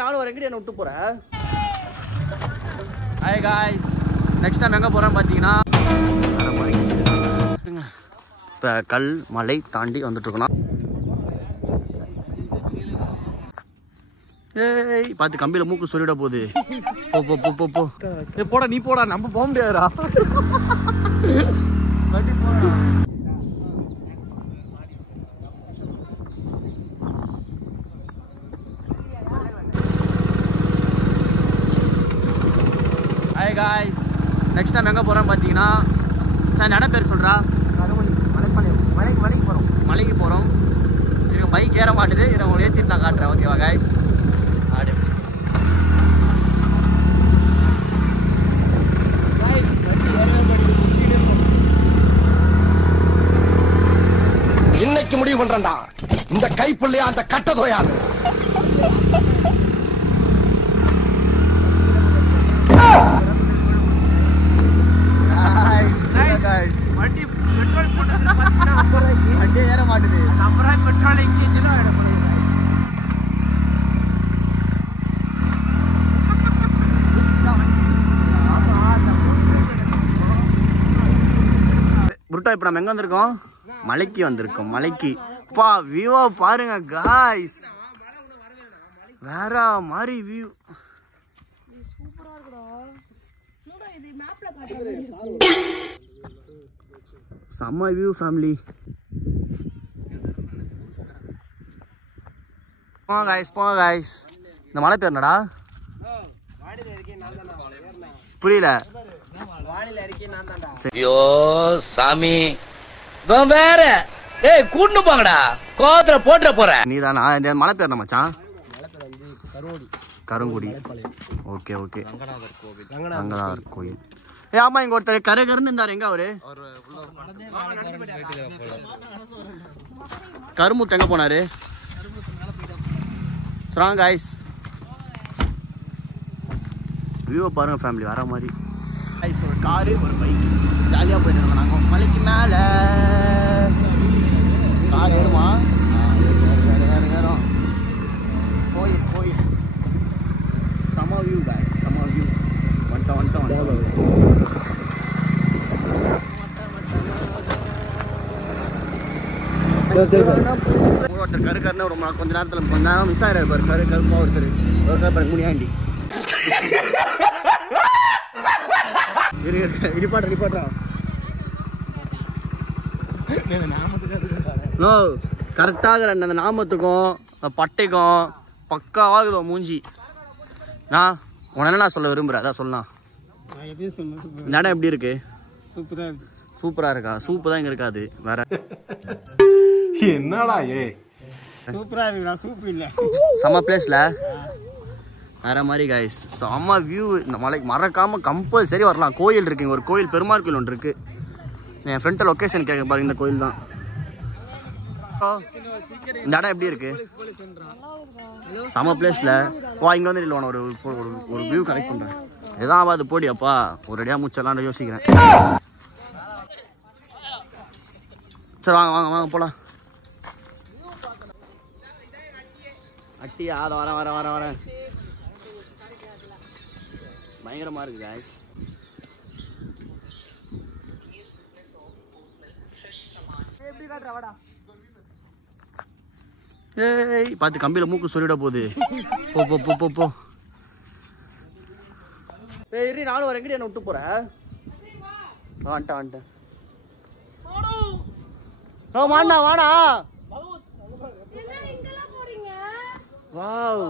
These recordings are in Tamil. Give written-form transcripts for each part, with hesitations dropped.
நானும் வரேன் என்ன விட்டு போறேன். ஹாய் காய்ஸ், நெக்ஸ்ட் டைம் எங்க போறோம் பாத்தீங்கன்னா இப்போ கல் மலை தாண்டி வந்துட்டு இருக்கோம். ஏய் பார்த்து கம்பியில மூக்கு சொல்லிட போகுது. போ போ போ போ போ போடா, நீ போடா, நம்ம போக முடியாதுடா. ஹாய் காய்ஸ், நெக்ஸ்ட் டைம் எங்கே போகிறோம் பார்த்தீங்கன்னா சார் நட பேர் சொல்கிறா மலைக்கு போகிறோம். எனக்கு பைக் ஏற மாட்டுது, இதை உங்களுக்கு ஏற்றிட்டு நான் காட்டுறேன். ஓகேவா காய்ஸ்? ஆடு இன்னைக்கு முடிவு பண்றேன்டா, இந்த கைப்புள்ளையா அந்த கட்டதுறையா. வண்டி ஏற மாட்டுது. பெட்ரோல் புருட்டா இப்ப நம்ம எங்க வந்திருக்கோம்? மலைக்கு வந்திருக்கோம். மலைக்கு பா வியூவா பாருங்க காய்ஸ், வேற மாதிரி வியூ. செம்ம வியூ ஃபேமிலி. போங்க காய்ஸ், போங்க காய்ஸ். இந்த மலை பேர் என்னடா? புரியல. ஐயோ சாமி, வேற ஏய் கூட்டு போங்கடா, கோவத்துல போட்டுற போற. நீதானா? இந்த மலை பேர் என்ன மச்சான்? கருங்குடி. ஓகே ஓகே, ரங்கநாதர் கோயில். ஏ ஆமா, இங்க ஒருத்தர் கரை கருன்னு இருந்தாரு. எங்க அவரு? கருமுத்து எங்க போனாரு? ஸ்ட்ராங் காய்ஸ், வியூவை பாருங்க ஃபேமிலி, வர மாதிரி. காய்ஸ் ஒரு காரு ஒரு பைக் ஜாலியாக போயிட்டு இருக்கோம் நாங்கள் மலைக்கு மேலே. கார் ஏறுமா? ஏறும். கோயில் கோயில் சம வியூ காய்ஸ், சம வியூ. வந்துட்டோம். ஒருத்தர் கருன்னு ரொம்ப கொஞ்ச நேரம் மிஸ் ஆகிடாரு. கருப்பா ஒருத்தர் பாரு முடியாண்டி. இடிப்பாட்டா கரெக்டாக அந்த நாமத்துக்கும் பட்டைக்கும் பக்காவாகுதோ மூஞ்சி. நான் உன நான் சொல்ல விரும்புகிறேன், அதான் சொல்லலாம். இடம் எப்படி இருக்கு? சூப்பராக இருக்கா? சூப்பு தான் இங்கே இருக்காது வேற. என்னடா ஏ சூப்பராக இருக்குடா, சூப்பு இல்லை. செம்ம பிளேஸில் வேற மாதிரி காய்ஸ், செம்ம வியூ. இந்த மலைக்கு மறக்காம கம்பல்சரி வரலாம். கோயில் இருக்குங்க, ஒரு கோயில், பெருமாள் கோயில் ஒன்று இருக்கு. என் ஃப்ரெண்ட்ல லொக்கேஷன் கேட்க பாருங்க, இந்த கோயில் தான். இந்த இடம் எப்படி இருக்கு? செம்ம பிளேஸ்ல. வா இங்க வந்து இல்லை, ஒரு வியூ கனெக்ட் பண்றேன். எதாவது போடி அப்பா, ஒரு அடியா மூச்செல்லாம் யோசிக்கிறேன். சரி வாங்க வாங்க வாங்க போலாம். அட்டியா அதை வரேன். பயங்கரமா இருக்கு गाइस. எப்படி காட்றா வாடா. ஏய் பாத்து கம்பியில மூக்கு சொல்லிட போகுது. போ போ போ போ போ. ஏய் இரு, நானும் வரேன். எங்கடி என்ன விட்டு போற? வந்துட்டேன். ஓ மாண்டா வாடா. என்ன இங்கலாம் போறீங்க? வாவ்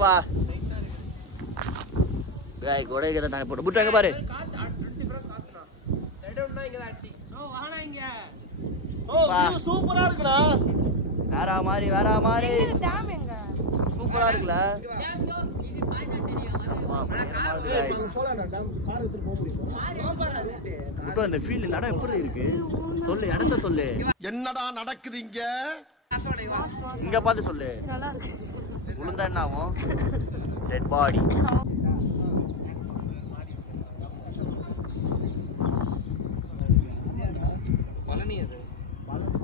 பா गाइस கோடை கேட்ட நான் போடு புட்டு. எங்க பாரு, காத்து 20 பிரஸ் காத்துனா சைடு ஒண்ணா இங்க தான் அட்டி. ஓ வாடா இங்க. ஓ வியூ சூப்பரா இருக்குடா. வேற மாதிரி எங்க டேம் எங்க சூப்பரா இருக்குல. இது பாய்தா தெரியும். गाइस போலாம் டேம் கார் எடுத்து போக முடியும். இப்போ இந்த ஃபீல்ட் நட எப்படி இருக்கு சொல்லு, இடத்த சொல்லு. என்னடா நடக்குது இங்க? இங்க பார்த்து சொல்லு. நல்லா இருக்கு. உளுந்தா என்ன ஆகும்? Dead body. பழனி அது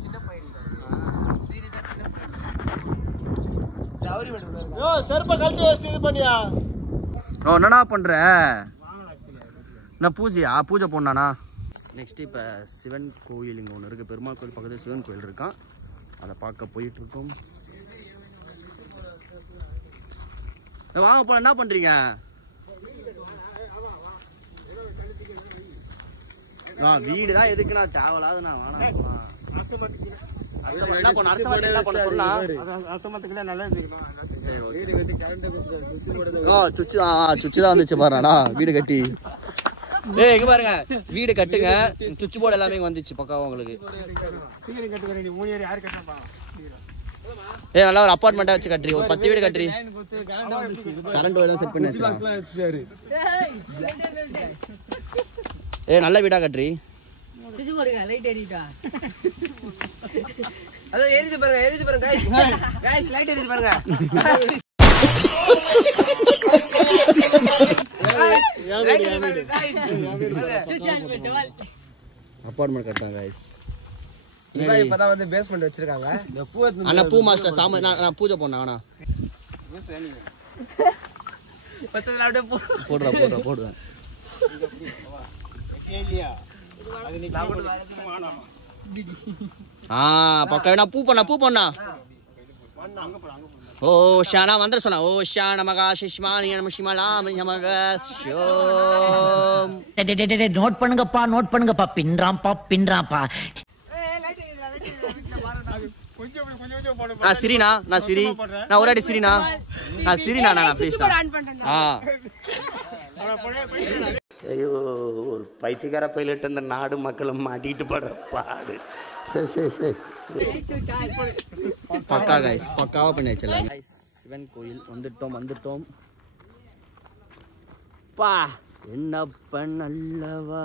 சின்ன பையன். சீரியஸா சின்ன பையன். யோ செருப்ப கழட்டி வச்சு இது பண்ணியா? ஓ என்னடா பண்ற? நான் பூஜை போடணானா? நெக்ஸ்ட் இப்போ சிவன் கோயில் இங்கே ஒன்று இருக்குது. பெருமாள் கோயில் பக்கத்தில் சிவன் கோயில் இருக்கான். அதை பார்க்க போயிட்டுருக்கோம். வாங்க போல என்ன பண்ணுறீங்க? வீடு தான் எதுக்குண்ணா தேவையில்லாதுண்ணா. வேணாம் என்ன பண்ண அரசமத்துக்கு என்ன பண்ண சொன்னா? அரசமத்துக்குலாம் நல்லா இருந்துக்குமா? சுவிட்ச் தான் வந்துச்சு பாருடா வீடு கட்டி. ஏய் இங்க பாருங்க வீடு கட்டுங்க. சுவிட்ச் போர்டு எல்லாமே வந்துச்சு பக்காவா உங்களுக்கு. ஏய் நல்லா ஒரு அபார்ட்மெண்டா வச்சு கட்டுறீ. ஒரு 10 வீடு கட்டுறீ. கரண்ட் எல்லாம் செட் பண்ணி வச்சிருக்கேன். ஏய் நல்ல வீடா கட்டுறீ. சுவிட்ச் போடுங்க லைட் எரியுதா? அத எரியுது பாருங்க गाइस லைட் எரியுது பாருங்க. அபார்ட்மெண்ட் கட்டாங்க गाइस. இப்பதான் வந்து பேஸ்மென்ட் வச்சிருக்காங்க. அண்ணா பூ மாஸ்டர் சாம நான் பூஜை பண்ணேன். அண்ணா பத்தல அப்படியே போடுறா ஏலியா அது நீ பக்கா பூ பண்ணா ஓ ஷானா வந்தர சொன்னா. ஓ ஷான மகா சிஷ்மானி நம சிமலாம் நமக ஷோம். நோட் பண்ணுங்கப்பா பின்றாம்பா. நான் சிரினா நான் ஒரே அடி சிரினா நான் ப்ளீஸ். ஐயோ ஒரு பைத்தியக்கார பைலட் இந்த நாடு மக்களும் மாட்டிட்டு படுற பாடு. சரி பக்கா गाइस பக்காவா பண்ணி வச்சலாம். சிவன் கோயில் வந்துட்டோம். பா என்னப்ப நல்லவா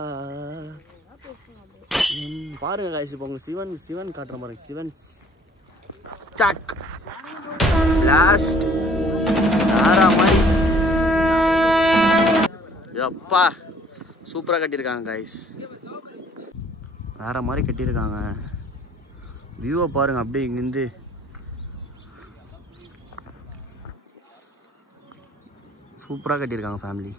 பாருங்க गाइस. இப்போ உங்க சிவன் காட்டுற பாருங்க. சிவன் ஸ்டாக் லாஸ்ட் ஆரா மாதிரி அப்பா சூப்பராக கட்டியிருக்காங்க गाइस. வேற மாதிரி கட்டியிருக்காங்க. வியூவை பாருங்க அப்படியே இங்கிருந்து. சூப்பராக கட்டியிருக்காங்க ஃபேமிலி.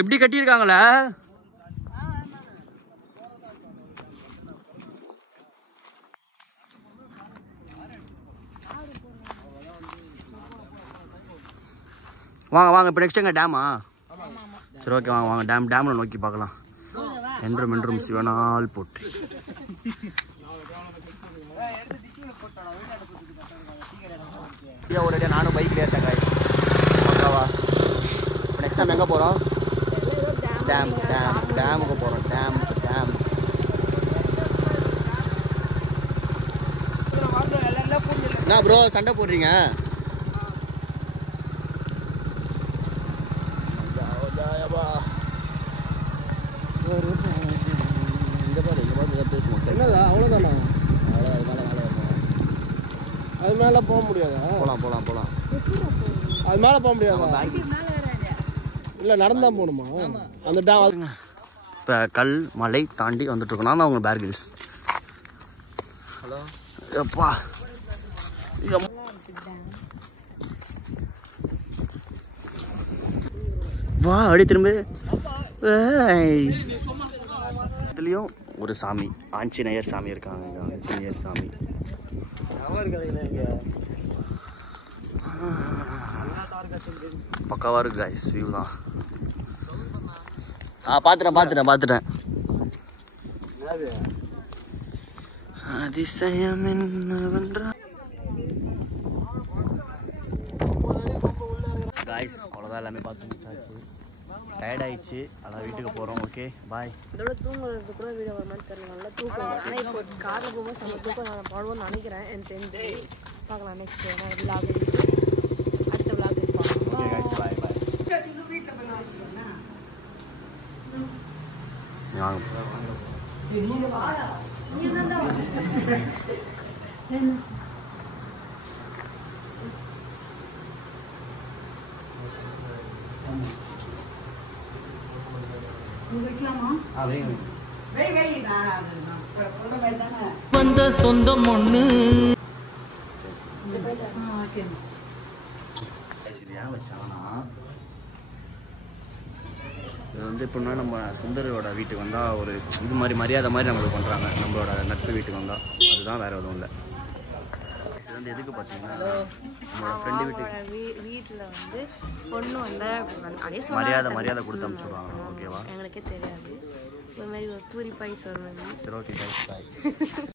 எப்படி கட்டியிருக்காங்களே. வாங்க இப்போ நெக்ஸ்ட் எங்க டேமா? சரி ஓகே வாங்க டேம்ல நோக்கி பார்க்கலாம். என்றும் சிவனால் போற்றி. ஒரேடியா நானும் பைக்ல ஏறிட்டேன் गाइस. பக்காவா இப்போ நெக்ஸ்ட் டைம் எங்கே போகிறோம்? டேமுக்கு போகிறோம். டேம் என்ன ப்ரோ சண்டை போடுறீங்க? அவ்வளோதானா? அது மேலே போக முடியாதா? போகலாம். அது மேலே போக முடியாதா? இல்லை நடந்தான் போகணுமா? அந்த டேம் இப்போ கல் மலை தாண்டி வந்துட்டு இருக்கோம். நான் தான் அவங்க பேர் கில்ஸ். ஹலோ எப்பா வா அப்படி திரும்ப. இதுலேயும் ஒரு சாமி ஆஞ்சநேயர் சாமி இருக்காங்க. ஆஞ்சநேயர் சாமி பக்காவாக இருக்கு गाइस. வியூ தான். பார்த்துட்டேன். அதிசயம் என்னவென்றா गाइस அவ்வளோதான் எல்லாமே பார்த்து முடிச்சாச்சு. டயர்ட் ஆயிடுச்சு. அதான் வீட்டுக்கு போகிறோம். Okay bye. இதோட தூங்குறது கூட வீடியோ ஒரு மாதிரி தெரியல. நல்லா தூக்கம். ஆனால் இப்போ காரில் போகும்போது செம்ம தூக்கம் நான் பாடுவோம்னு நினைக்கிறேன். எனக்கு தெரிஞ்சு பார்க்கலாம். நெக்ஸ்ட் விளாக் அடுத்த விளாக் பார்க்கலாம். ஓகே गाइस பாய். வந்த சொந்தம் ஒண்ணு இது வந்து எப்படின்னா நம்ம சுந்தரோட வீட்டுக்கு வந்தால் ஒரு இது மாதிரி மரியாதை மாதிரி நம்மளுக்கு பண்ணுறாங்க. நம்மளோட நட்பு வீட்டுக்கு வந்தால் அதுதான் வேறு எதுவும் இல்லை. இது வந்து எதுக்கு பார்த்தீங்கன்னா நம்மளோட ஃப்ரெண்டு வீட்டில் வந்து பொண்ணு வந்தால் மரியாதை கொடுத்து அனுப்பிச்சுடுவாங்க. ஓகேவா? எங்களுக்கே தெரியாது. இந்த மாதிரி ஒரு பூரி பாய் சொல்லுவாங்க. சரி, ஓகே, பாய்.